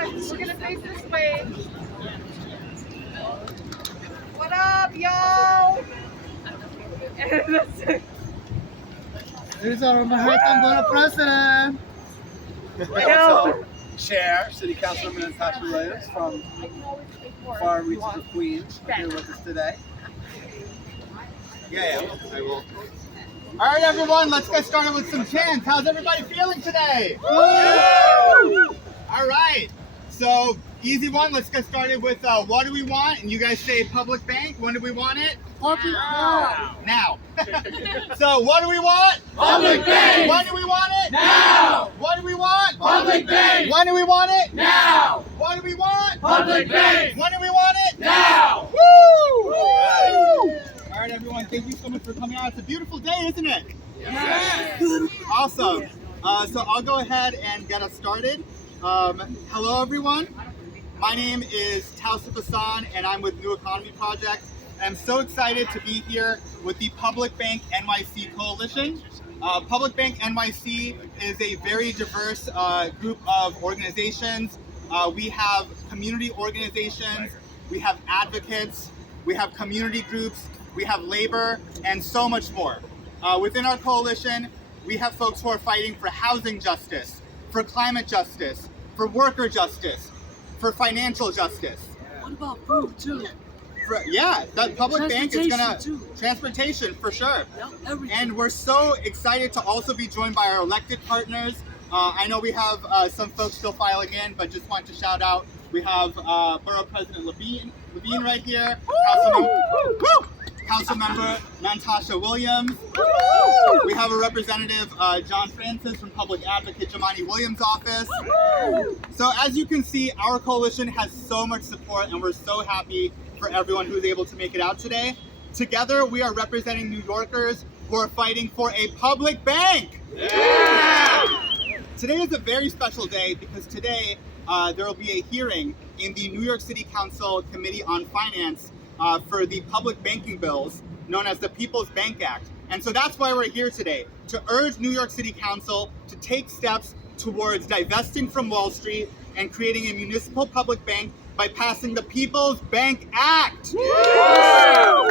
We're gonna face this way. What up, y'all? There's our Manhattan Borough President. Also, Chair, City Councilwoman Natasha Williams from far reaches of Queens, here with us today. Yeah, I will. All right, everyone, let's get started with some chants. How's everybody feeling today? Woo! All right, so easy one. Let's get started with what do we want? And you guys say public bank. When do we want it? Now. So what do we want? Public bank! When do we want it? Now! What do we want? Public bank! When do we want it? Now! What do we want? Public bank! When do we want it? Now! Woo! All right, everyone, thank you so much for coming out. It's a beautiful day, isn't it? Yes! Awesome. So I'll go ahead and get us started. Hello, everyone. My name is Tausif Hassan, and I'm with New Economy Project. I'm so excited to be here with the Public Bank NYC Coalition. Public Bank NYC is a very diverse group of organizations. We have community organizations, we have advocates, we have community groups, we have labor, and so much more. Within our coalition, we have folks who are fighting for housing justice, for climate justice, for worker justice, for financial justice. What about food too? Yeah, the public bank is gonna Transportation transportation for sure. everything. And we're so excited to also be joined by our elected partners. I know we have some folks still filing in, but just want to shout out. We have Borough President Levine right here, Councilmember Natasha Williams. We have a representative, John Francis from Public Advocate Jamani Williams' office. So as you can see, our coalition has so much support, and we're so happy for everyone who's able to make it out today. Together, we are representing New Yorkers who are fighting for a public bank. Yeah! Today is a very special day because today there will be a hearing in the New York City Council Committee on Finance for the public banking bills known as the People's Bank Act. And so that's why we're here today, to urge New York City Council to take steps towards divesting from Wall Street and creating a municipal public bank by passing the People's Bank Act. Yeah!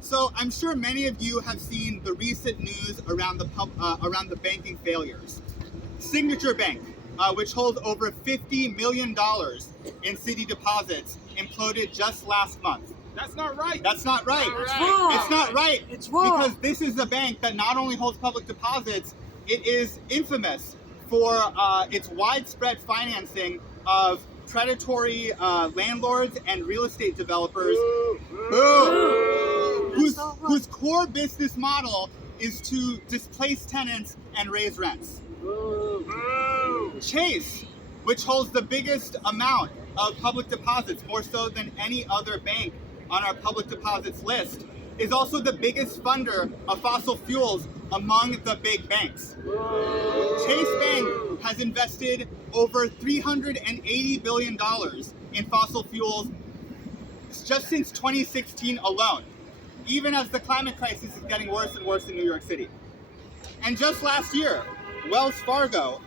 So I'm sure many of you have seen the recent news around the banking failures. Signature Bank, which holds over $50 million in city deposits, imploded just last month. That's not right! That's not right. It's wrong. It's not right. It's wrong. Because this is a bank that not only holds public deposits, it is infamous for its widespread financing of predatory landlords and real estate developers whose core business model is to displace tenants and raise rents. Chase, which holds the biggest amount of public deposits, more so than any other bank on our public deposits list, is also the biggest funder of fossil fuels among the big banks. Chase Bank has invested over $380 billion in fossil fuels just since 2016 alone, even as the climate crisis is getting worse and worse in New York City. And just last year, Wells Fargo,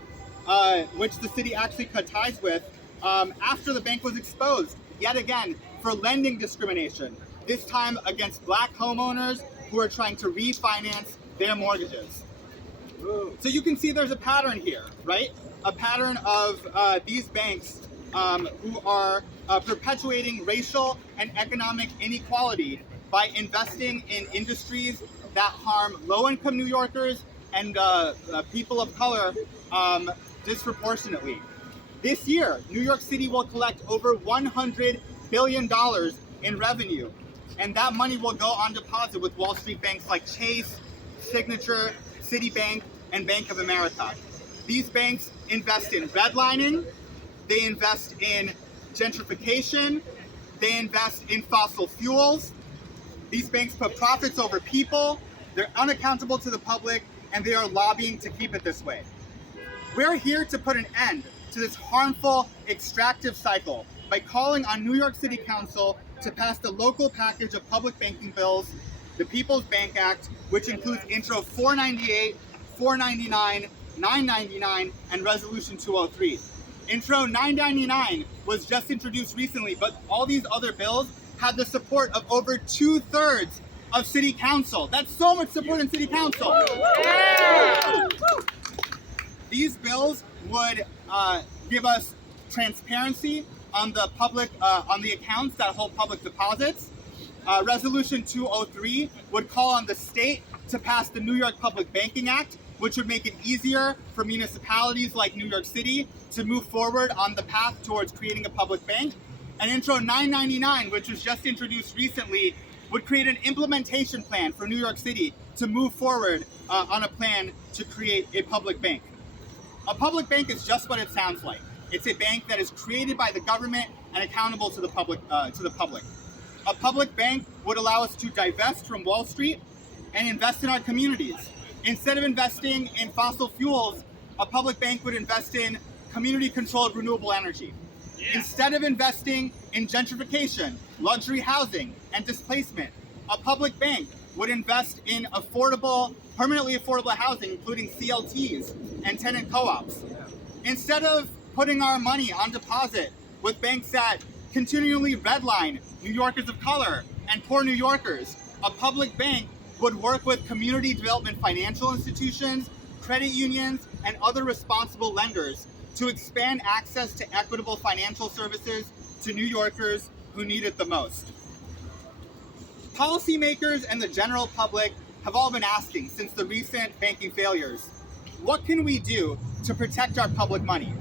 which the city actually cut ties with, after the bank was exposed, yet again, for lending discrimination, this time against black homeowners who are trying to refinance their mortgages. So you can see there's a pattern here, right? A pattern of these banks who are perpetuating racial and economic inequality by investing in industries that harm low-income New Yorkers and people of color disproportionately. This year, New York City will collect over $100 billion in revenue, and that money will go on deposit with Wall Street banks like Chase, Signature, Citibank, and Bank of America. These banks invest in redlining, they invest in gentrification, they invest in fossil fuels. These banks put profits over people, they're unaccountable to the public, and they are lobbying to keep it this way. We're here to put an end to this harmful extractive cycle by calling on New York City Council to pass the local package of public banking bills, the People's Bank Act, which includes Intro 498, 499, 999, and Resolution 203. Intro 999 was just introduced recently, but all these other bills had the support of over 2/3 of City Council. That's so much support in City Council. These bills would give us transparency on the on the accounts that hold public deposits. Resolution 203 would call on the state to pass the New York Public Banking Act, which would make it easier for municipalities like New York City to move forward on the path towards creating a public bank. And Intro 999, which was just introduced recently, would create an implementation plan for New York City to move forward on a plan to create a public bank. A public bank is just what it sounds like. It's a bank that is created by the government and accountable to the public. A public bank would allow us to divest from Wall Street and invest in our communities. Instead of investing in fossil fuels, a public bank would invest in community-controlled renewable energy. Instead of investing in gentrification, luxury housing, and displacement, a public bank would invest in permanently affordable housing, including CLTs and tenant co-ops. Instead of putting our money on deposit with banks that continually redline New Yorkers of color and poor New Yorkers, a public bank would work with community development financial institutions, credit unions, and other responsible lenders to expand access to equitable financial services to New Yorkers who need it the most. Policymakers and the general public have all been asking since the recent banking failures, what can we do to protect our public money?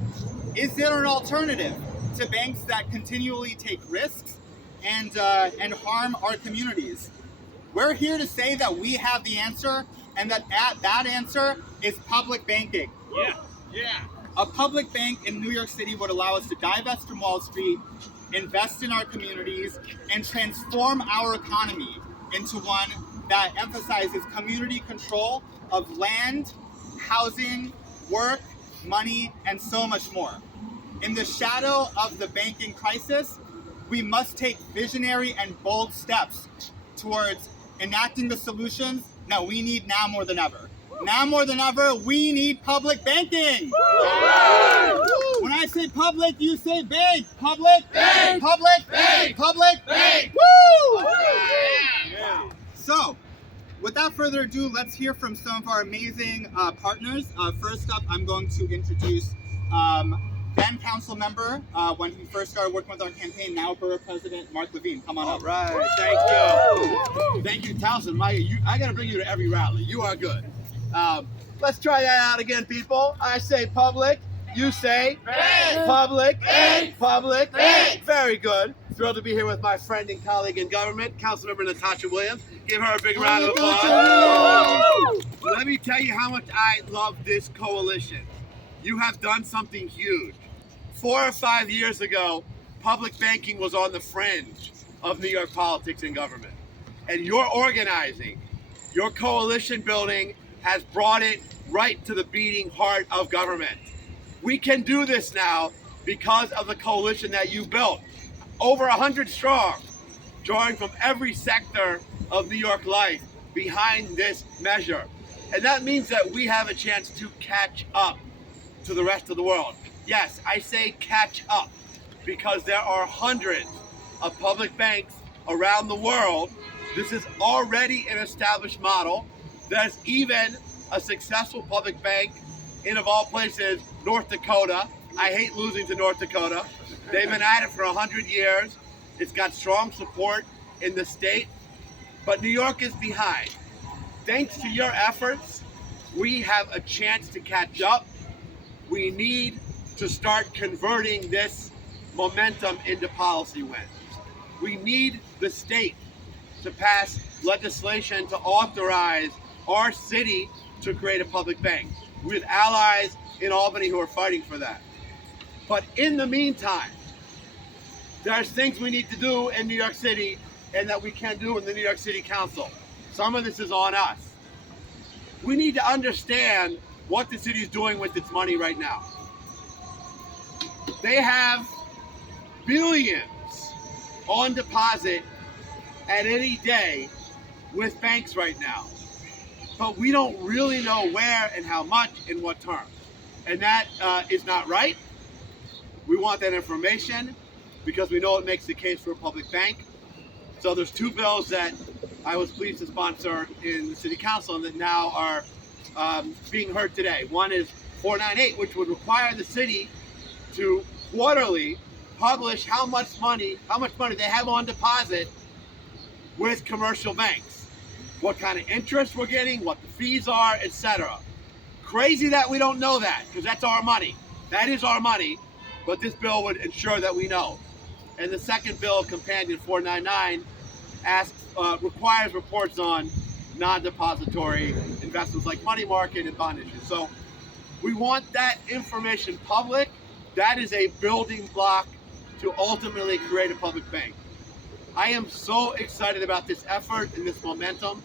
Is there an alternative to banks that continually take risks and harm our communities? We're here to say that we have the answer, and that answer is public banking. Yeah. A public bank in New York City would allow us to divest from Wall Street, invest in our communities, and transform our economy into one that emphasizes community control of land, housing, work, money, and so much more. In the shadow of the banking crisis, we must take visionary and bold steps towards enacting the solutions that we need now more than ever. Now more than ever, we need public banking. When I say public, you say bank. Public, Bank. public, Bank. public, Bank. Woo! Yeah. So, without further ado, let's hear from some of our amazing partners. First up, I'm going to introduce then council member when he first started working with our campaign, now Borough President Mark Levine. Come on All up. right, thank you. Thank you, Towson. I got to bring you to every rally. You are good. Let's try that out again, people. I say public, you say Bank. public, Bank. public. Bank. Very good. Thrilled to be here with my friend and colleague in government, Councilmember Natasha Williams. Give her a big round of applause. Let me tell you how much I love this coalition. You have done something huge. 4 or 5 years ago, public banking was on the fringe of New York politics and government. And your organizing, your coalition building has brought it right to the beating heart of government. We can do this now because of the coalition that you built. Over 100 strong, drawing from every sector of New York life behind this measure. And that means that we have a chance to catch up to the rest of the world. Yes, I say catch up because there are hundreds of public banks around the world. This is already an established model. There's even a successful public bank in, of all places, North Dakota. I hate losing to North Dakota. They've been at it for 100 years. It's got strong support in the state, but New York is behind. Thanks to your efforts, we have a chance to catch up. We need to start converting this momentum into policy wins. We need the state to pass legislation to authorize our city to create a public bank. We have allies in Albany who are fighting for that. But in the meantime, there's things we need to do in New York City and that we can do in the New York City Council. Some of this is on us. We need to understand what the city is doing with its money right now. They have billions on deposit at any day with banks right now. But we don't really know where and how much in what terms. And that is not right. We want that information because we know it makes the case for a public bank. So there's two bills that I was pleased to sponsor in the City Council and that now are being heard today. One is 498, which would require the city to quarterly publish how much money they have on deposit with commercial banks, what kind of interest we're getting, what the fees are, etc. Crazy that we don't know that, because that's our money. That is our money, but this bill would ensure that we know. And the second bill, Companion 499, requires reports on non-depository investments like money market and bond issues. So we want that information public. That is a building block to ultimately create a public bank. I am so excited about this effort and this momentum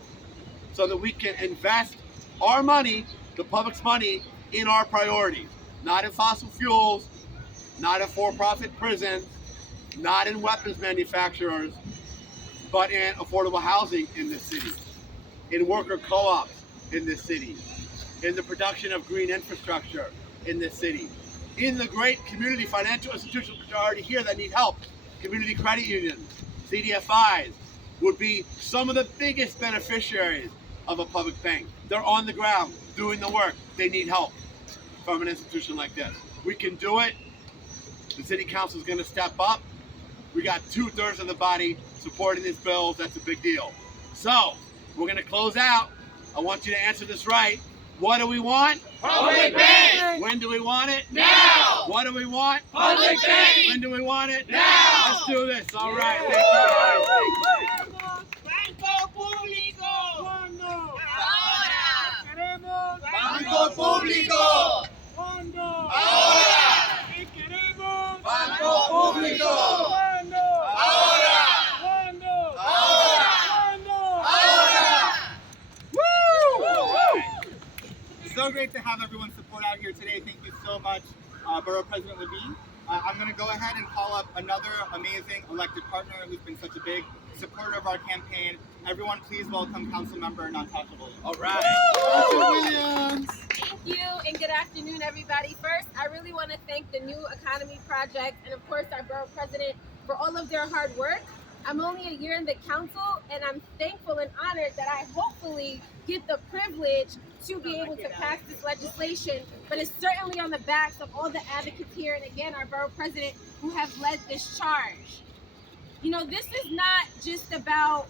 so that we can invest our money, the public's money, in our priorities. Not in fossil fuels, not in for-profit prisons, not in weapons manufacturers, but in affordable housing in this city, in worker co-ops in this city, in the production of green infrastructure in this city, in the great community financial institutions which are already here that need help. Community credit unions, CDFIs would be some of the biggest beneficiaries of a public bank. They're on the ground doing the work. They need help from an institution like this. We can do it. The City Council is going to step up. We got 2/3 of the body supporting these bills. That's a big deal. So we're going to close out. I want you to answer this right. What do we want? Public bank! When do we want it? Now! What do we want? Public bank! When do we want it? Now! Let's do this. All right. Thank you. Banco Público. ¿Cuándo? Ahora. Queremos Banco Público. ¿Cuándo? Ahora. ¿Qué queremos? Banco Público. ¿Cuándo? Ahora. ¿Cuándo? Ahora. ¿Cuándo? Ahora. Woo! So great to have everyone's support out here today. Thank you so much, Borough President Levine. I'm going to go ahead and call up another amazing elected partner who's been such a big supporter of our campaign. Everyone, please welcome Councilmember Natasha Williams. All right. Williams. Thank you and good afternoon, everybody. First, I really want to thank the New Economy Project and, of course, our borough president for all of their hard work. I'm only a year in the council, and I'm thankful and honored that I hopefully get the privilege to be able to pass this legislation, but it's certainly on the backs of all the advocates here, and again, our borough president who have led this charge. You know, this is not just about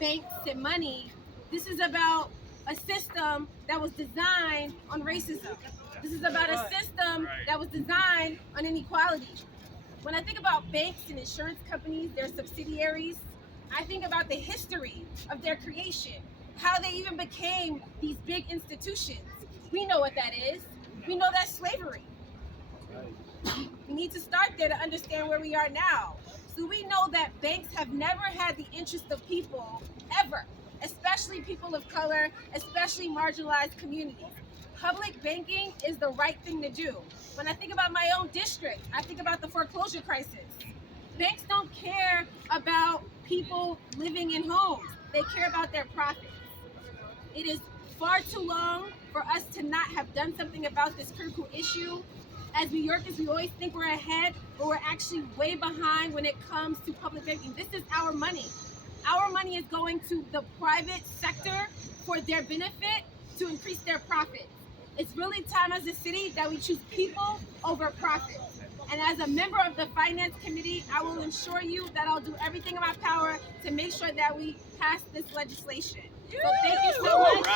banks and money. This is about a system that was designed on racism. This is about a system that was designed on inequality. When I think about banks and insurance companies, their subsidiaries, I think about the history of their creation, how they even became these big institutions. We know what that is. We know that's slavery. We need to start there to understand where we are now. So we know that banks have never had the interest of people, ever, especially people of color, especially marginalized communities. Public banking is the right thing to do. When I think about my own district, I think about the foreclosure crisis. Banks don't care about people living in homes. They care about their profits. It is far too long for us to not have done something about this critical issue. As New Yorkers, we always think we're ahead, but we're actually way behind when it comes to public banking. This is our money. Our money is going to the private sector for their benefit to increase their profits. It's really time as a city that we choose people over profit. And as a member of the Finance Committee, I will ensure you that I'll do everything in my power to make sure that we pass this legislation. So thank you so much for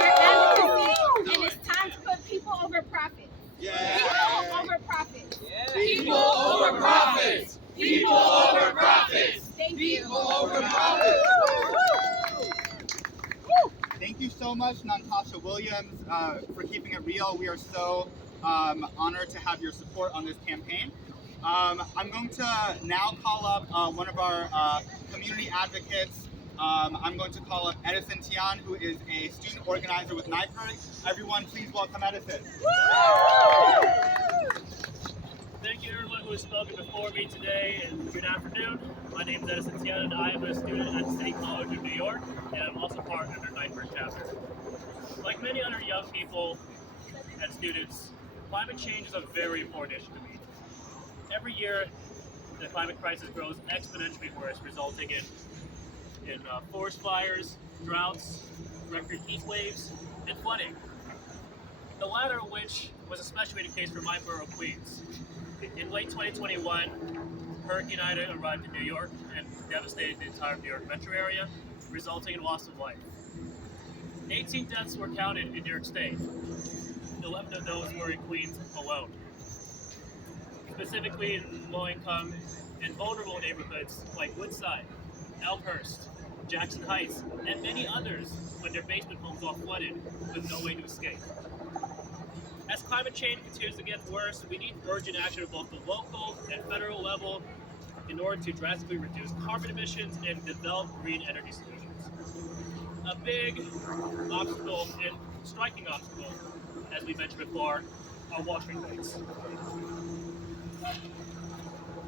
your advocacy, and it's time to put people over profit. People over profit. People over profits! People over profits! Thank you. People over profits! Thank you so much, Natasha Williams, for keeping it real. We are so honored to have your support on this campaign. I'm going to now call up one of our community advocates. I'm going to call up Edison Tian, who is a student organizer with NYPER. Everyone, please welcome Edison. Thank you everyone who has spoken before me today, and good afternoon. My name is Edison Tian, and I am a student at the City College of New York, and I'm also part of their NYPER chapter. Like many other young people and students, Climate change is a very important issue to me. Every year, the climate crisis grows exponentially worse, resulting in forest fires, droughts, record heat waves, and flooding. The latter of which was especially the case for my borough, Queens. In late 2021, Hurricane Ida arrived in New York and devastated the entire New York metro area, resulting in loss of life. 18 deaths were counted in New York State. 11 of those were in Queens alone. Specifically in low-income and vulnerable neighborhoods like Woodside, Elmhurst, Jackson Heights, and many others when their basement homes all flooded with no way to escape. As climate change continues to get worse, we need urgent action at both the local and federal level in order to drastically reduce carbon emissions and develop green energy solutions. A big obstacle and striking obstacle, as we mentioned before, are Wall Street banks.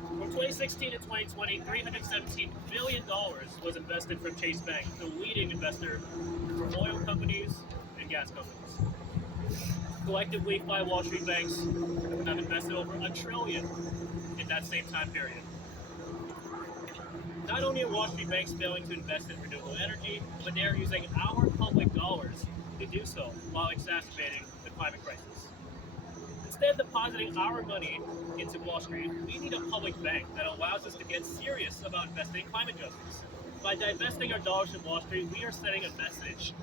From 2016 to 2020, $317 billion was invested from Chase Bank, the leading investor for oil companies and gas companies. Collectively, 5 Wall Street banks have invested over $1 trillion in that same time period. Not only are Wall Street banks failing to invest in renewable energy, but they are using our public dollars to do so while exacerbating the climate crisis. Instead of depositing our money into Wall Street, we need a public bank that allows us to get serious about investing in climate justice. By divesting our dollars from Wall Street, we are sending a message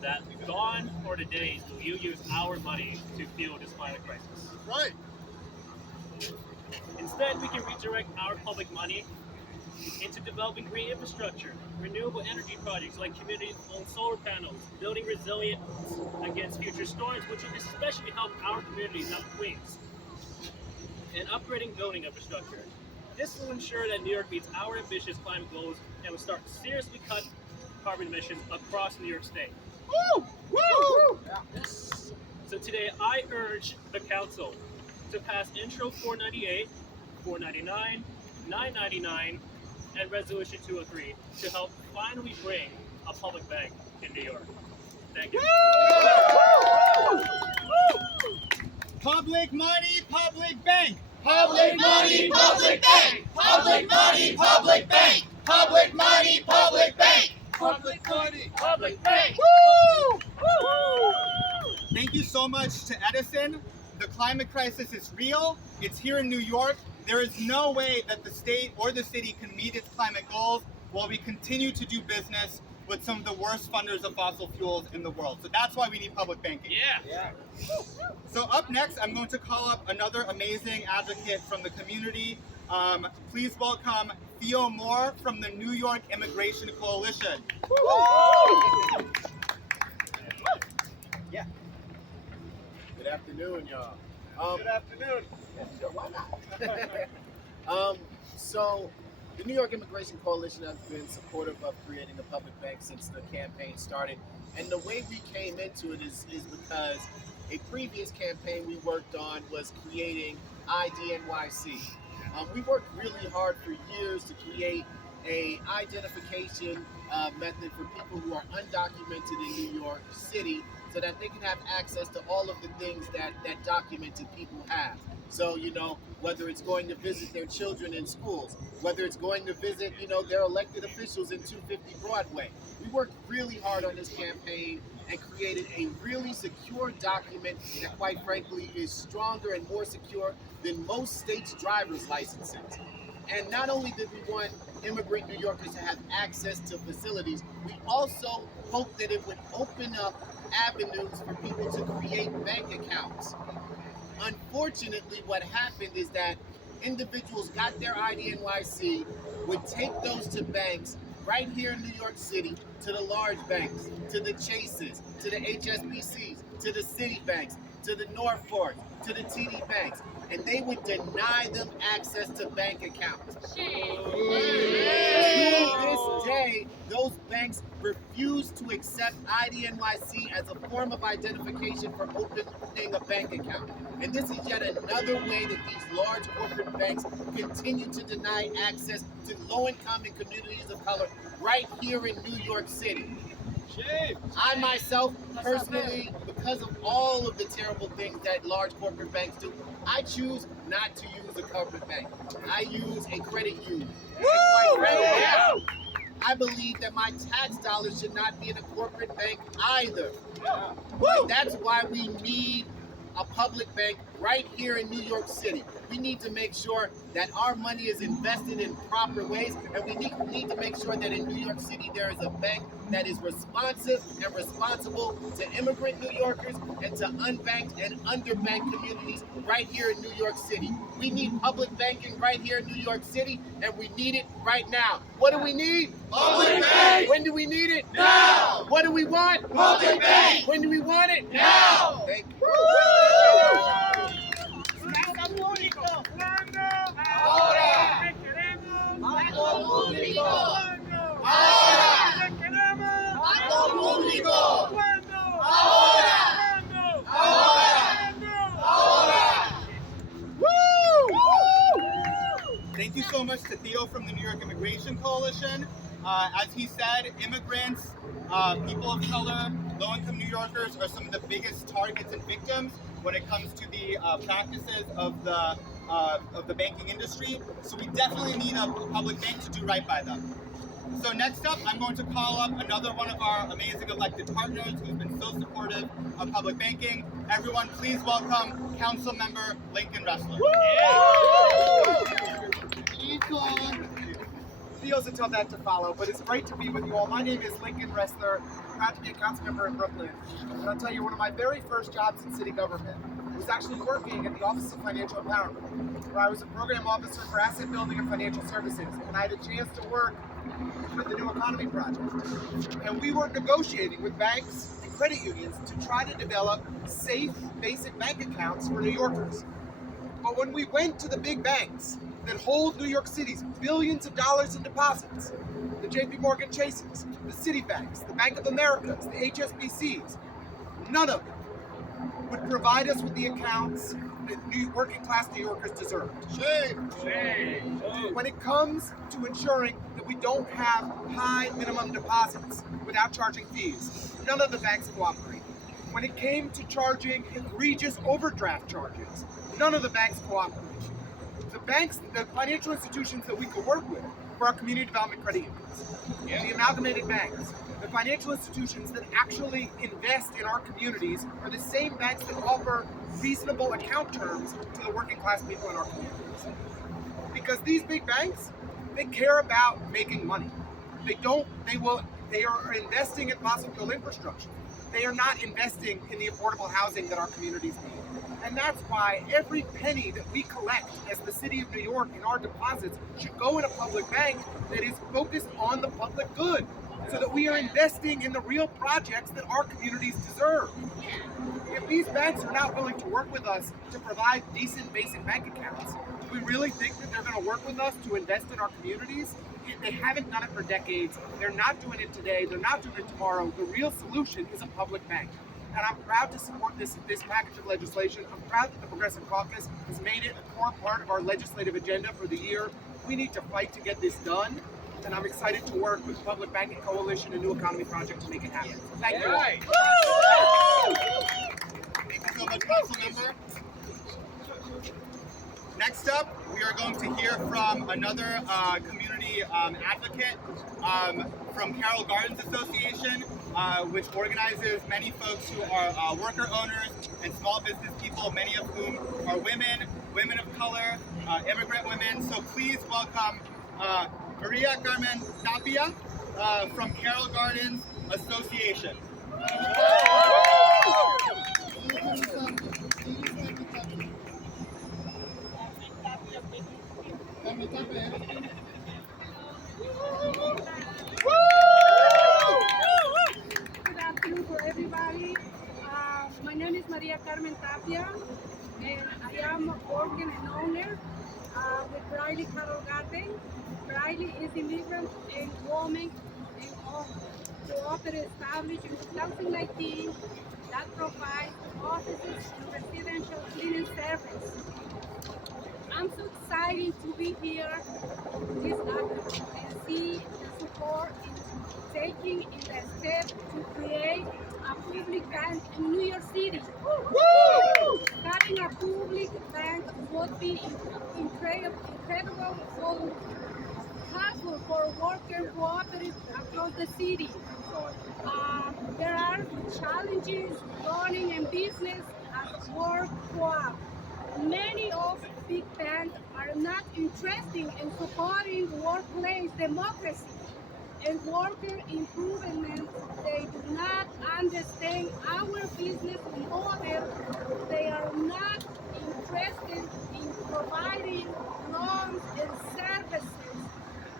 that gone are the days will you use our money to fuel this climate crisis. Right. Instead, we can redirect our public money into developing green infrastructure, renewable energy projects like community-owned solar panels, building resilience against future storms, which would especially help our communities out in Queens, and upgrading building infrastructure. This will ensure that New York meets our ambitious climate goals and will start to seriously cut carbon emissions across New York State. Woo! Woo! So today, I urge the council to pass Intro 498, 499, 999, and Resolution 203 to help finally bring a public bank in New York. Thank you. Public money, public bank. Public money, public bank. Public money, public bank. Public money, public bank. Public money. Public bank. Thank you so much to Edison. The climate crisis is real. It's here in New York. There is no way that the state or the city can meet its climate goals while we continue to do business with some of the worst funders of fossil fuels in the world. So that's why we need public banking. Yeah. So up next, I'm going to call up another amazing advocate from the community. Please welcome Theo Moore from the New York Immigration Coalition. Yeah. Good afternoon, y'all. Good afternoon. Sure, why not? So, the New York Immigration Coalition has been supportive of creating a public bank since the campaign started. And the way we came into it is because a previous campaign we worked on was creating IDNYC. We worked really hard for years to create a identification method for people who are undocumented in New York City so that they can have access to all of the things that documented people have. So, whether it's going to visit their children in schools, whether it's going to visit, their elected officials in 250 Broadway. We worked really hard on this campaign and created a really secure document that, quite frankly, is stronger and more secure than most states' driver's licenses. And not only did we want immigrant New Yorkers to have access to facilities, we also hoped that it would open up avenues for people to create bank accounts. Unfortunately, what happened is that individuals got their IDNYC, would take those to banks right here in New York City, to the large banks, to the Chases, to the HSBCs, to the Citibanks, to the Norfolk, to the TD banks, and they would deny them access to bank accounts. To this day, those banks refuse to accept IDNYC as a form of identification for opening a bank account. And this is yet another way that these large corporate banks continue to deny access to low-income and communities of color right here in New York City. I myself, personally, because of all of the terrible things that large corporate banks do, I choose not to use a corporate bank. I use a credit union. And quite frankly, I believe that my tax dollars should not be in a corporate bank either. And that's why we need a public bank right here in New York City. We need to make sure that our money is invested in proper ways, and we need to make sure that in New York City there is a bank that is responsive and responsible to immigrant New Yorkers and to unbanked and underbanked communities right here in New York City. We need public banking right here in New York City, and we need it right now. What do we need? Public bank! When do we need it? Now! What do we want? Public bank! When do we want it? Now! Thank you. Banco público. ¿Cuándo? Ahora. ¿Qué queremos? Banco público. ¿Cuándo? Ahora. ¿Qué queremos? Banco público. ¿Cuándo? Ahora. ¿Cuándo? Ahora. ¿Cuándo? Thank you so much to Theo from the New York Immigration Coalition. As he said, immigrants, people of color, low-income New Yorkers are some of the biggest targets and victims when it comes to the practices of the banking industry. So we definitely need a public bank to do right by them. So next up, I'm going to call up another one of our amazing elected partners who's been so supportive of public banking. Everyone, please welcome Council Member Lincoln Ressler. Feels a tough act to follow, but it's great to be with you all. My name is Lincoln Ressler, proud to be a council member in Brooklyn. And I'll tell you, one of my very first jobs in city government was actually working at the Office of Financial Empowerment, where I was a program officer for asset building and financial services. And I had a chance to work with the New Economy Project. And we were negotiating with banks and credit unions to try to develop safe, basic bank accounts for New Yorkers. But when we went to the big banks that hold New York City's billions of dollars in deposits, the JP Morgan Chases, the Citibanks, the Bank of Americas, the HSBCs, none of them would provide us with the accounts that working class New Yorkers deserved. Shame. When it comes to ensuring that we don't have high minimum deposits without charging fees, none of the banks cooperate. When it came to charging egregious overdraft charges, none of the banks cooperate. The banks, the financial institutions that we could work with were our community development credit unions, the amalgamated banks. The financial institutions that actually invest in our communities are the same banks that offer reasonable account terms to the working class people in our communities. Because these big banks, they care about making money. They are investing in fossil fuel infrastructure. They are not investing in the affordable housing that our communities need. And that's why every penny that we collect as the city of New York in our deposits should go in a public bank that is focused on the public good, so that we are investing in the real projects that our communities deserve. If these banks are not willing to work with us to provide decent basic bank accounts, do we really think that they're going to work with us to invest in our communities? They haven't done it for decades. They're not doing it today. They're not doing it tomorrow. The real solution is a public bank. And I'm proud to support this package of legislation. I'm proud that the Progressive Caucus has made it a core part of our legislative agenda for the year. We need to fight to get this done. And I'm excited to work with the Public Banking Coalition and New Economy Project to make it happen. Thank you all. Thank you so much, Council Member. Next up, we are going to hear from another community advocate from Carroll Gardens Association, which organizes many folks who are worker owners and small business people, many of whom are women of color, immigrant women. So please welcome Maria Carmen Tapia from Carroll Gardens Association. Good afternoon for everybody. My name is Maria Carmen Tapia, and I am working and owner with Riley Carroll Garden. Riley is immigrant and woman and cooperative established in 2019 that provides offices and residential cleaning service. I'm so excited to be here this afternoon and see the support in taking the step to create a public bank in New York City. Having a public bank would be incredible helpful for worker cooperatives across the city. There are challenges running a business as work co-op. Many of big banks are not interested in supporting workplace democracy and worker improvement. They do not understand our business model. They are not interested in providing loans and services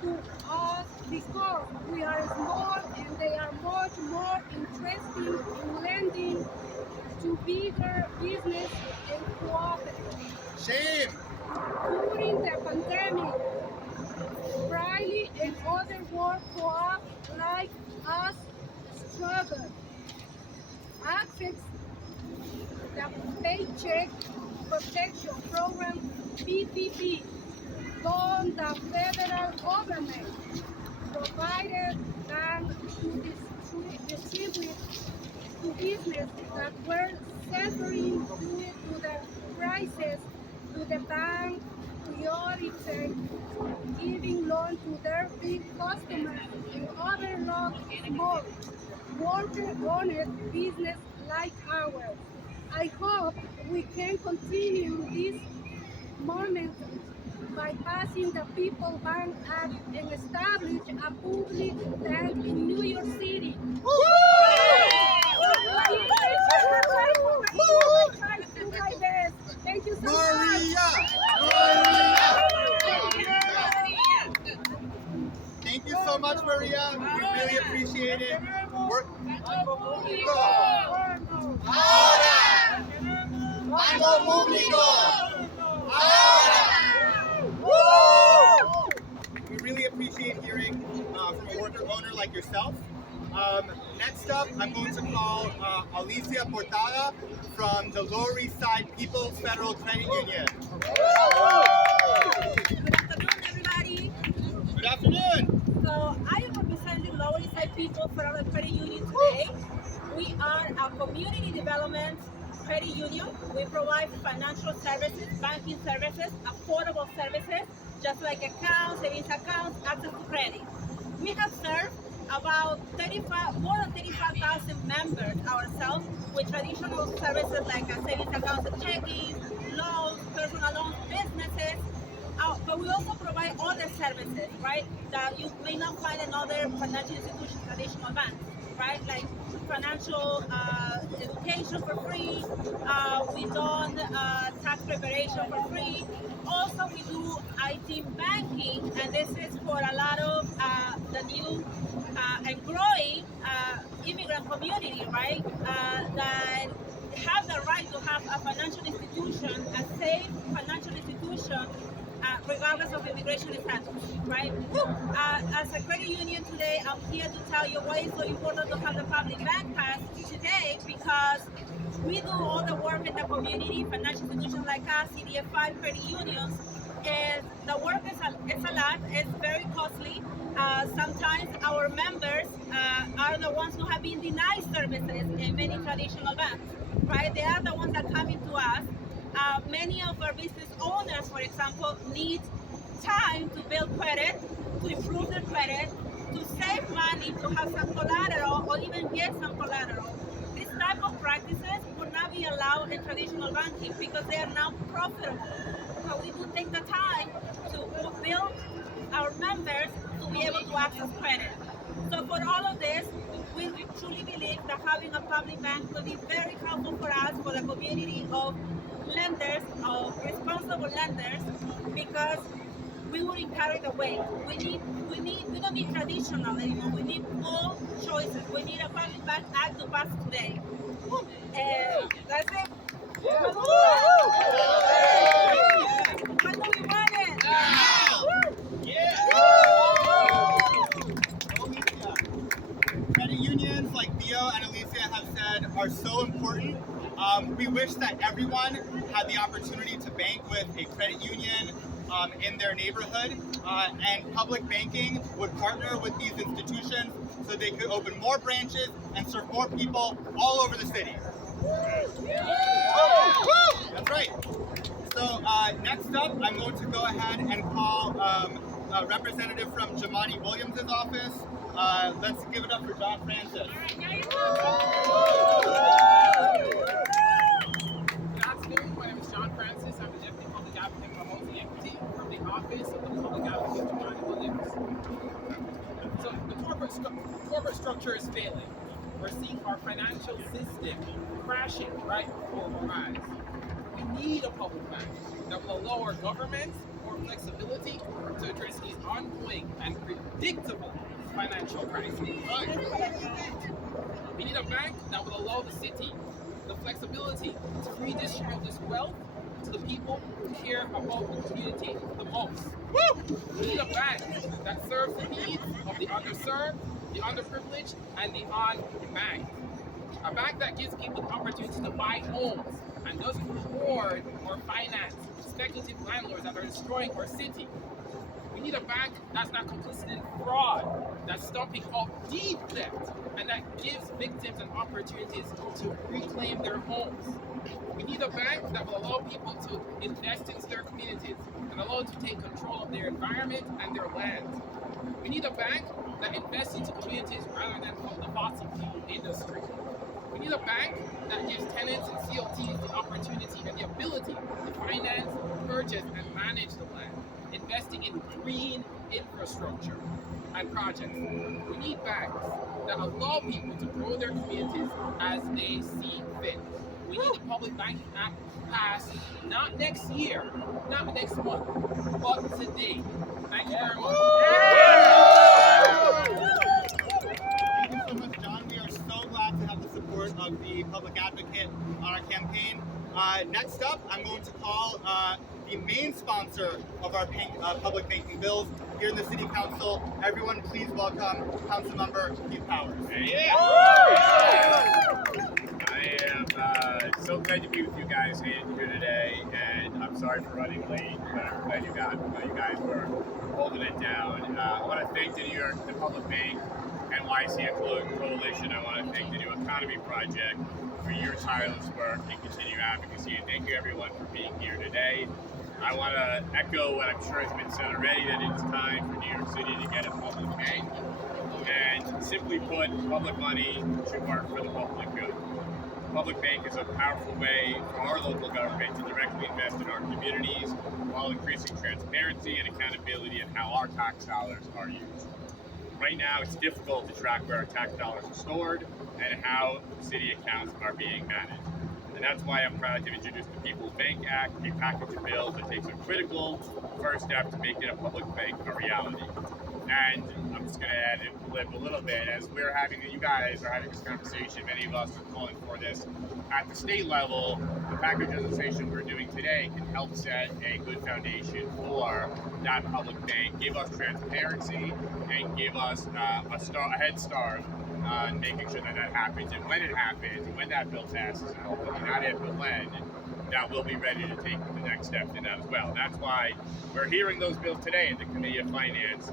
to us because we are small, and they are much more interested in lending to bigger business and cooperatives. Shame. During the pandemic, Briley and other work co-ops like us struggled. Access the Paycheck Protection Program (PPP) loan the federal government provided them to distribute to businesses that were suffering due to the crisis. To the bank prioritized giving loans to their big customers and overlooked small worker-owned business like ours. I hope we can continue this momentum by passing the People Bank Act and establish a public bank in New York City. Thank you so Maria! much. Thank you so much, Maria. We really appreciate it. Ahora. Banco público. We really appreciate hearing from a worker owner like yourself. Next up, I'm going to call Alicia Portada from the Lower East Side People's Federal Credit Union. Good afternoon, everybody. Good afternoon. So I am representing Lower East Side People Federal Credit Union today. We are a community development credit union. We provide financial services, banking services, affordable services, just like accounts, savings accounts, access to credit. We have served about more than 35,000 members ourselves with traditional services like savings accounts and checking, loans, personal loans, businesses. But we also provide other services, right, that you may not find in other financial institutions, traditional banks, right, like financial education for free. We done tax preparation for free. Also, we do IT banking, and this is for a lot of the new and growing immigrant community, right, that have the right to have a financial institution, a safe financial institution, regardless of immigration status, right? As a credit union today, I'm here to tell you why it's so important to have the public bank pass today, because we do all the work in the community, financial institutions like us, CDF5 credit unions, and the work is a lot, it's very costly. Sometimes our members are the ones who have been denied services in many traditional banks, right? They are the ones that come into us. Many of our business owners, for example, need time to build credit, to improve their credit, to save money, to have some collateral, or even get some collateral. This type of practices would not be allowed in traditional banking because they are now profitable. So we do take the time to build our members to be able to access credit. So for all of this, we truly believe that having a public bank will be very helpful for us, for the community of lenders, of responsible lenders, because we will carry the weight. We don't need traditional anymore. We need all choices. We need a public bank act to pass today. And that's it. When do we want it? Now! Credit unions, like Theo and Alicia have said, are so important. We wish that everyone had the opportunity to bank with a credit union in their neighborhood, and public banking would partner with these institutions so they could open more branches and serve more people all over the city. That's right. So next up, I'm going to go ahead and call a representative from Jamani Williams' office. Let's give it up for John Francis. Good afternoon. My name is John Francis. I'm the Deputy Public Advocate for Housing Equity from the Office of the Public Advocate Jamani Williams. So the corporate structure is failing. We're seeing our financial system crashing right before our eyes. We need a public bank that will allow our government more flexibility to address these ongoing and predictable financial crises. We need a bank that will allow the city the flexibility to redistribute this wealth to the people who care about the community the most. We need a bank that serves the needs of the underserved, the underprivileged, and the unbanked. A bank that gives people the opportunity to buy homes and doesn't reward or finance speculative landlords that are destroying our city. We need a bank that's not complicit in fraud, that's stomping out deep debt, and that gives victims an opportunities to reclaim their homes. We need a bank that will allow people to invest into their communities and allow them to take control of their environment and their land. We need a bank that invests into communities rather than from the fossil fuel industry. We need a bank that gives tenants and CLTs the opportunity and the ability to finance, purchase, and manage the land, investing in green infrastructure and projects. We need banks that allow people to grow their communities as they see fit. We need the Public Banking Act passed not next year, not next month, but today. Thank you very much. Thank you so much, John. We are so glad to have the support of the public advocate on our campaign. Next up, I'm going to call the main sponsor of our public banking bills here in the City Council. Everyone, please welcome Councilmember Keith Powers. I am so glad to be with you guys here today, and I'm sorry for running late, but I'm glad you guys were holding it down. I want to thank the Public Bank NYC Coalition. I want to thank the New Economy Project for your tireless work and continued advocacy, and thank you everyone for being here today. I want to echo what I'm sure has been said already, that it's time for New York City to get a public bank, and simply put, public money should work for the public good. Public bank is a powerful way for our local government to directly invest in our communities while increasing transparency and accountability in how our tax dollars are used. Right now, it's difficult to track where our tax dollars are stored and how city accounts are being managed. And that's why I'm proud to introduce the People's Bank Act, a package of bills that takes a critical first step to making a public bank a reality. And I'm just going to add a little bit, as you guys are having this conversation, many of us are calling for this at the state level. The package of legislation we're doing today can help set a good foundation for that public bank, give us transparency, and give us a head start on making sure that happens. And when it happens, and when that bill passes, and hopefully not if, but when, that we'll be ready to take the next steps in that as well. That's why we're hearing those bills today in the Committee of Finance.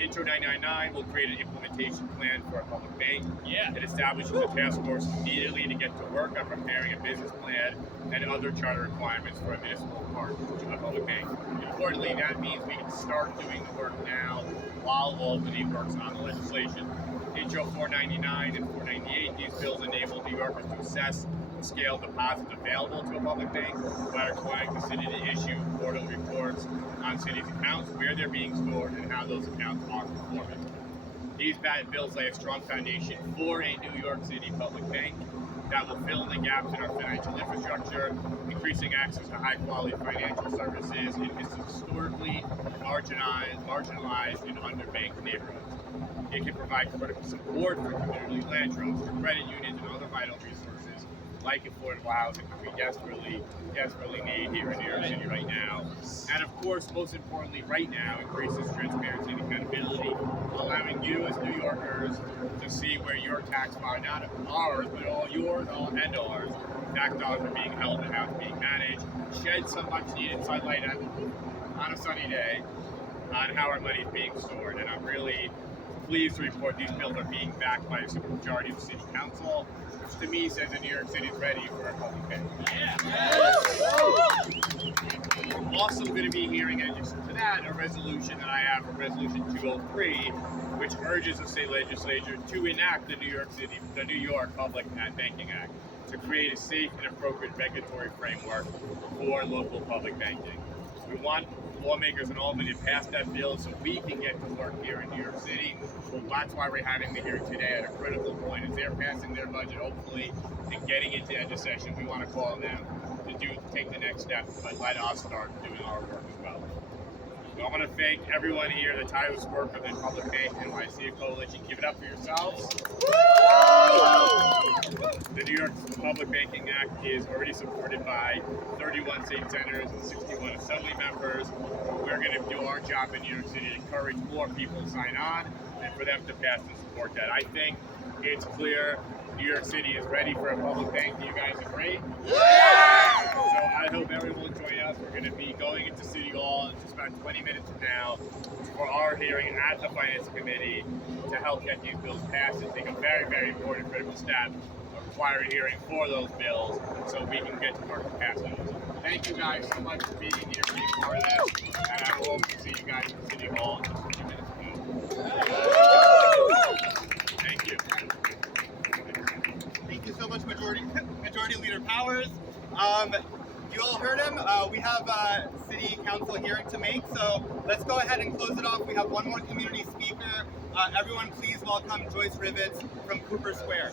Intro 999 will create an implementation plan for a public bank. It establishes a task force immediately to get to work on preparing a business plan and other charter requirements for a municipal part of a public bank. Importantly, that means we can start doing the work now while Albany works on the legislation. Intro 499 and 498, these bills enable New Yorkers to assess and scale deposits available to a public bank by requiring the city to issue quarterly reports on city's accounts, where they're being stored, and how those accounts are performing. These bills lay a strong foundation for a New York City public bank that will fill in the gaps in our financial infrastructure, increasing access to high-quality financial services in historically marginalized and underbanked neighborhoods. It can provide critical support for community land trusts, for credit unions, and other vital resources like affordable housing that we desperately need here in New York City right now. And of course, most importantly, right now, increases transparency and accountability, allowing you as New Yorkers to see where your tax dollars, not ours, but all yours and ours, tax dollars are being held and how it's being managed, shed some much needed sunlight on a sunny day on how our money is being stored. And I'm really pleased to report these bills are being backed by a supermajority of the City Council, which to me says that New York City is ready for a public bank. We're also going to be hearing, in addition to that, a resolution that I have, Resolution 203, which urges the state legislature to enact the New York Public Banking Act to create a safe and appropriate regulatory framework for local public banking. We want lawmakers in Albany to pass that bill so we can get to work here in New York City. Well, that's why we're having the hearing today at a critical point. As they're passing their budget, hopefully, and getting into end of session, we want to call on them to take the next step, but let us start doing our work as well. So I want to thank everyone here, the tireless work of the Public Bank NYC Coalition. Give it up for yourselves. The New York Public Banking Act is already supported by 31 state senators and 61 assembly members. We're going to do our job in New York City to encourage more people to sign on and for them to pass and support that. I think it's clear New York City is ready for a public bank. Do you guys agree? Yeah! So I hope everyone will join us. We're going to be going into City Hall in just about 20 minutes from now for our hearing at the Finance Committee to help get these bills passed and take a very, very important critical step of requiring hearing for those bills so we can get to work and pass those. Thank you guys so much for being here, being part of this, and I hope to see you guys in City Hall in just a few minutes from now. Thank you. Thank you so much, Majority Leader Powers. You all heard him. We have a City Council hearing to make, so let's go ahead and close it off. We have one more community speaker. Everyone, please welcome Joyce Rivets from Cooper Square.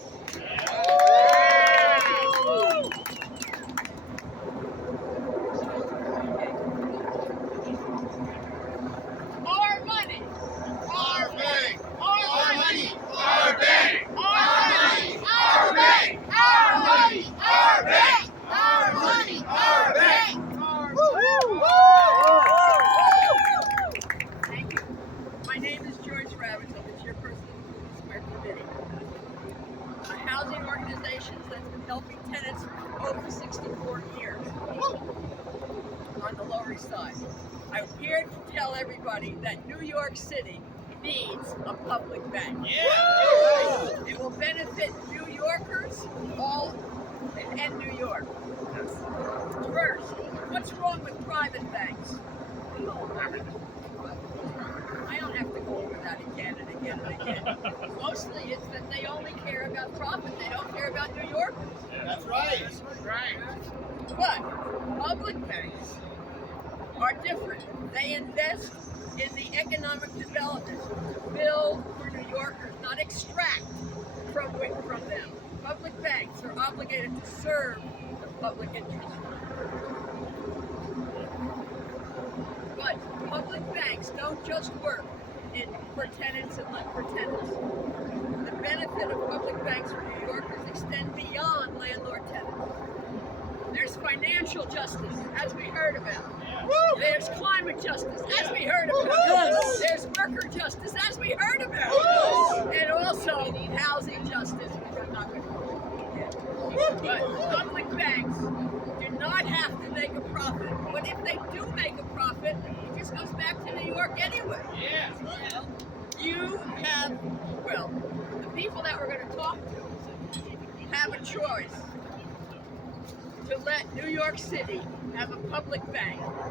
Our money. Our bank. Our money. Our bank. Our money. Our bank. Our money. Our bank. Our money. Our bank. Thank you. My name is Joyce Ravitz. I'm the chairperson of the Square Committee. A housing organization that's been helping tenants for over 64 years on the Lower East Side. I'm here to tell everybody that New York City needs a public bank. Yeah. It will benefit New Yorkers and New York. First, what's wrong with private banks? I don't have to go over that again and again and again. Mostly it's that they only care about profit. They don't care about New Yorkers. That's right. Right. But public banks are different. They invest in the economic development to build for New Yorkers, not extract from them. Public banks are obligated to serve the public interest. But public banks don't just work for tenants and for tenants. The benefit of public banks for New Yorkers extend beyond landlord-tenants. There's financial justice, as we heard about. There's climate justice, as we heard about. There's worker justice, as we heard about. And also housing justice, which I'm not going to go into. But public banks do not have to make a profit. But if they do make a profit, it just goes back to New York anyway. Yeah. You have, the people that we're going to talk to have a choice to let New York City have a public bank